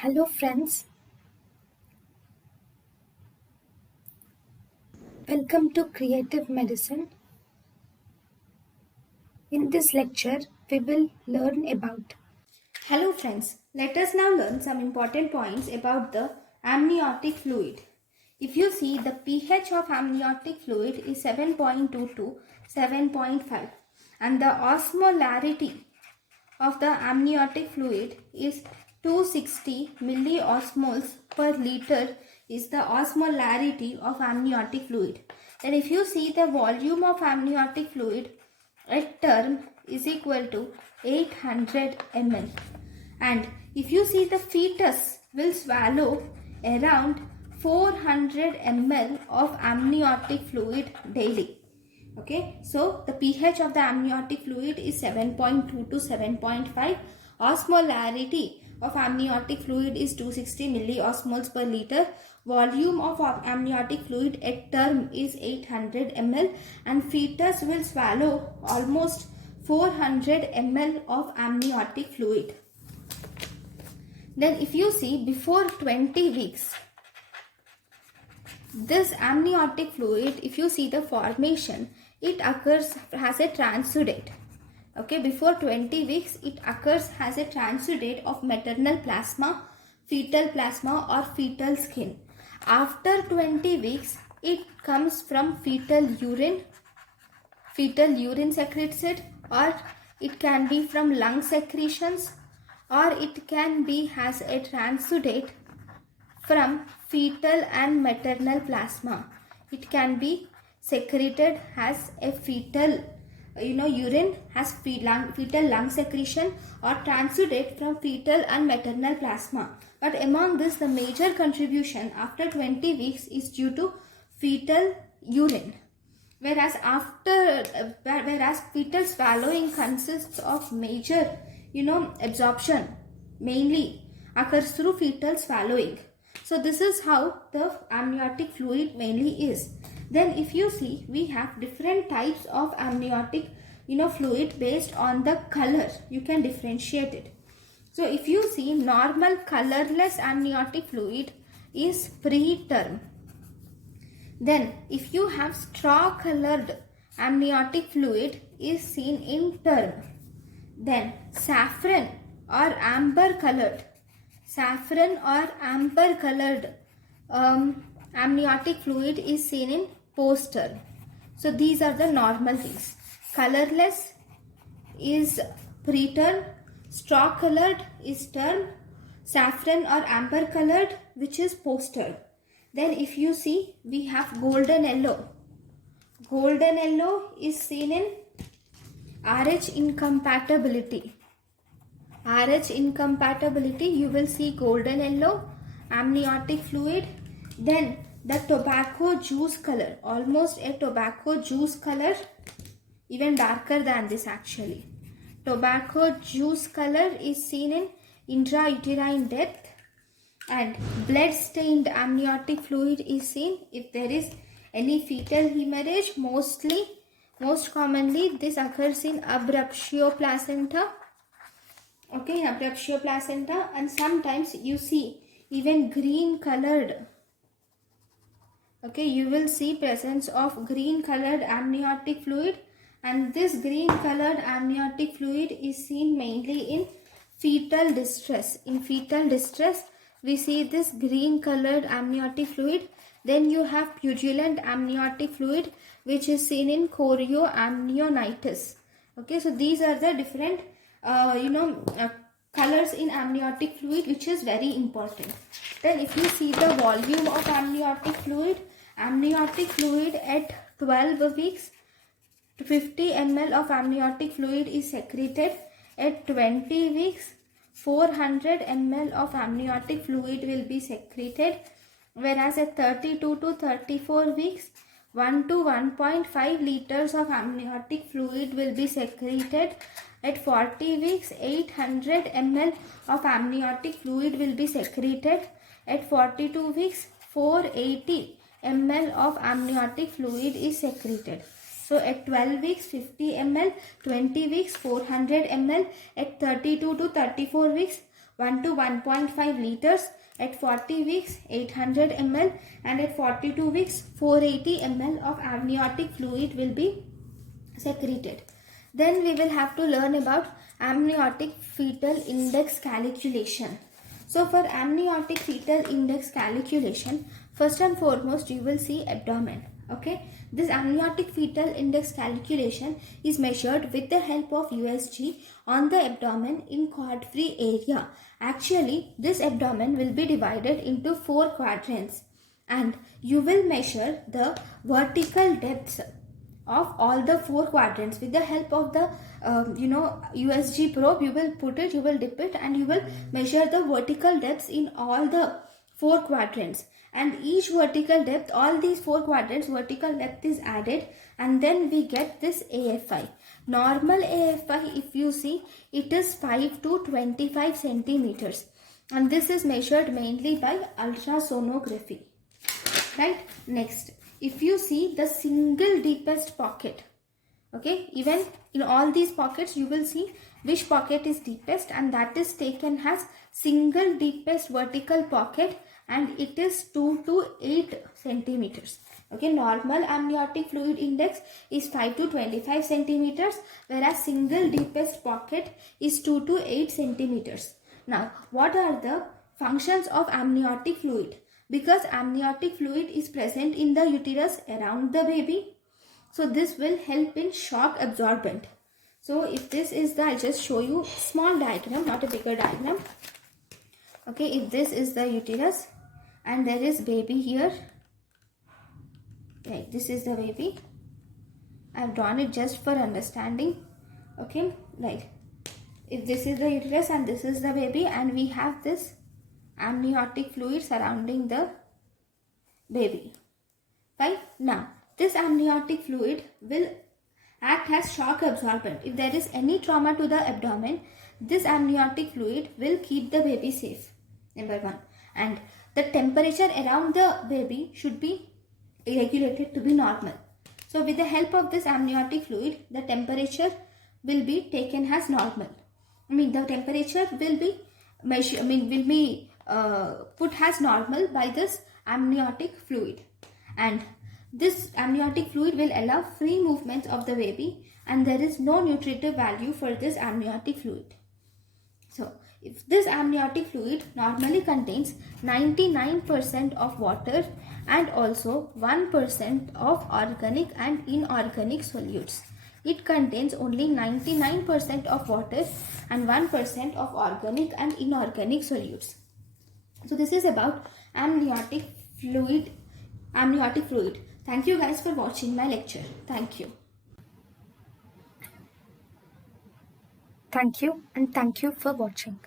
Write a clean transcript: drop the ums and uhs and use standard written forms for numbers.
Hello friends, welcome to Creative Medicine. In this lecture, we will learn about. Hello friends, let us now learn some important points about the amniotic fluid. If you see, the pH of amniotic fluid is 7.2 to 7.5 and the osmolarity of the amniotic fluid is 260 milliosmoles per liter is the osmolarity of amniotic fluid. And if you see, the volume of amniotic fluid at term is equal to 800 ml. And if you see, the fetus will swallow around 400 ml of amniotic fluid daily. Okay, so the pH of the amniotic fluid is 7.2 to 7.5. Osmolarity of amniotic fluid is 260 milliosmoles per liter. Volume of amniotic fluid at term is 800 ml and fetus will swallow almost 400 ml of amniotic fluid. Then if you see, before 20 weeks, this amniotic fluid, if you see the formation, it occurs as a transudate. Okay, before 20 weeks, it occurs as a transudate of maternal plasma, fetal plasma or fetal skin. After 20 weeks, it comes from fetal urine. Fetal urine secretes it, or it can be from lung secretions, or it can be as a transudate from fetal and maternal plasma. It can be secreted as a fetal urine, has fetal lung secretion, or transudate from fetal and maternal plasma. But among this, the major contribution after 20 weeks is due to fetal urine. Whereas fetal swallowing consists of major absorption mainly occurs through fetal swallowing. So this is how the amniotic fluid mainly is. Then if you see, we have different types of amniotic fluid based on the color. You can differentiate it. So if you see, normal colorless amniotic fluid is preterm. Then if you have straw colored amniotic fluid is seen in term. Then saffron or amber colored amniotic fluid is seen in post-term. So these are the normal things. Colorless is preterm, straw colored is term, saffron or amber colored which is post-term. Then if you see, we have golden yellow. Golden yellow is seen in RH incompatibility. RH incompatibility, you will see golden yellow amniotic fluid. Then the tobacco juice color, almost a tobacco juice color, even darker than this actually. Tobacco juice color is seen in intrauterine death. And blood stained amniotic fluid is seen if there is any fetal hemorrhage. Most commonly this occurs in abruptio placenta. Okay, abruptio placenta, and sometimes you see even green colored. Okay, you will see presence of green colored amniotic fluid, and this green colored amniotic fluid is seen mainly in fetal distress. In fetal distress, we see this green colored amniotic fluid. Then you have pugilant amniotic fluid which is seen in chorioamnionitis. Okay, so these are the different colors in amniotic fluid which is very important. Then if you see the volume of amniotic fluid at 12 weeks, 50 ml of amniotic fluid is secreted. At 20 weeks, 400 ml of amniotic fluid will be secreted, whereas at 32 to 34 weeks, 1 to 1.5 liters of amniotic fluid will be secreted. At 40 weeks, 800 ml of amniotic fluid will be secreted. At 42 weeks, 480 ml of amniotic fluid is secreted. So at 12 weeks 50 ml, 20 weeks 400 ml, at 32 to 34 weeks 1 to 1.5 liters. At 40 weeks, 800 ml, and at 42 weeks, 480 ml of amniotic fluid will be secreted. Then we will have to learn about amniotic fetal index calculation. So for amniotic fetal index calculation, first and foremost you will see abdomen. Okay, this amniotic fetal index calculation is measured with the help of USG on the abdomen in cord-free area. Actually, this abdomen will be divided into 4 quadrants, and you will measure the vertical depths of all the 4 quadrants with the help of the USG probe. You will put it, you will dip it, and you will measure the vertical depths in all the 4 quadrants, and each vertical depth, all these 4 quadrants vertical depth is added, and then we get this AFI. Normal AFI, if you see, it is 5 to 25 centimeters, and this is measured mainly by ultrasonography, right? Next, if you see the single deepest pocket, okay, even in all these pockets you will see which pocket is deepest, and that is taken as single deepest vertical pocket, and it is 2 to 8 centimeters. Okay, normal amniotic fluid index is 5 to 25 centimeters, whereas single deepest pocket is 2 to 8 centimeters. Now, what are the functions of amniotic fluid? Because amniotic fluid is present in the uterus around the baby, so this will help in shock absorbent. So if this is the, I'll just show you small diagram, not a bigger diagram. Okay, if this is the uterus and there is baby here, right, this is the baby. I've drawn it just for understanding. Okay, right, if this is the uterus and this is the baby, and we have this amniotic fluid surrounding the baby. Fine. Now, this amniotic fluid will act as shock absorbent. If there is any trauma to the abdomen, this amniotic fluid will keep the baby safe. Number 1. And the temperature around the baby should be regulated to be normal. So with the help of this amniotic fluid, the temperature will be taken as normal. The temperature will be put as normal by this amniotic fluid, and this amniotic fluid will allow free movements of the baby, and there is no nutritive value for this amniotic fluid. So if this amniotic fluid normally contains 99% of water and also 1% of organic and inorganic solutes. It contains only 99% of water and 1% of organic and inorganic solutes. So this is about amniotic fluid. Thank you guys for watching my lecture. Thank you. Thank you, and thank you for watching.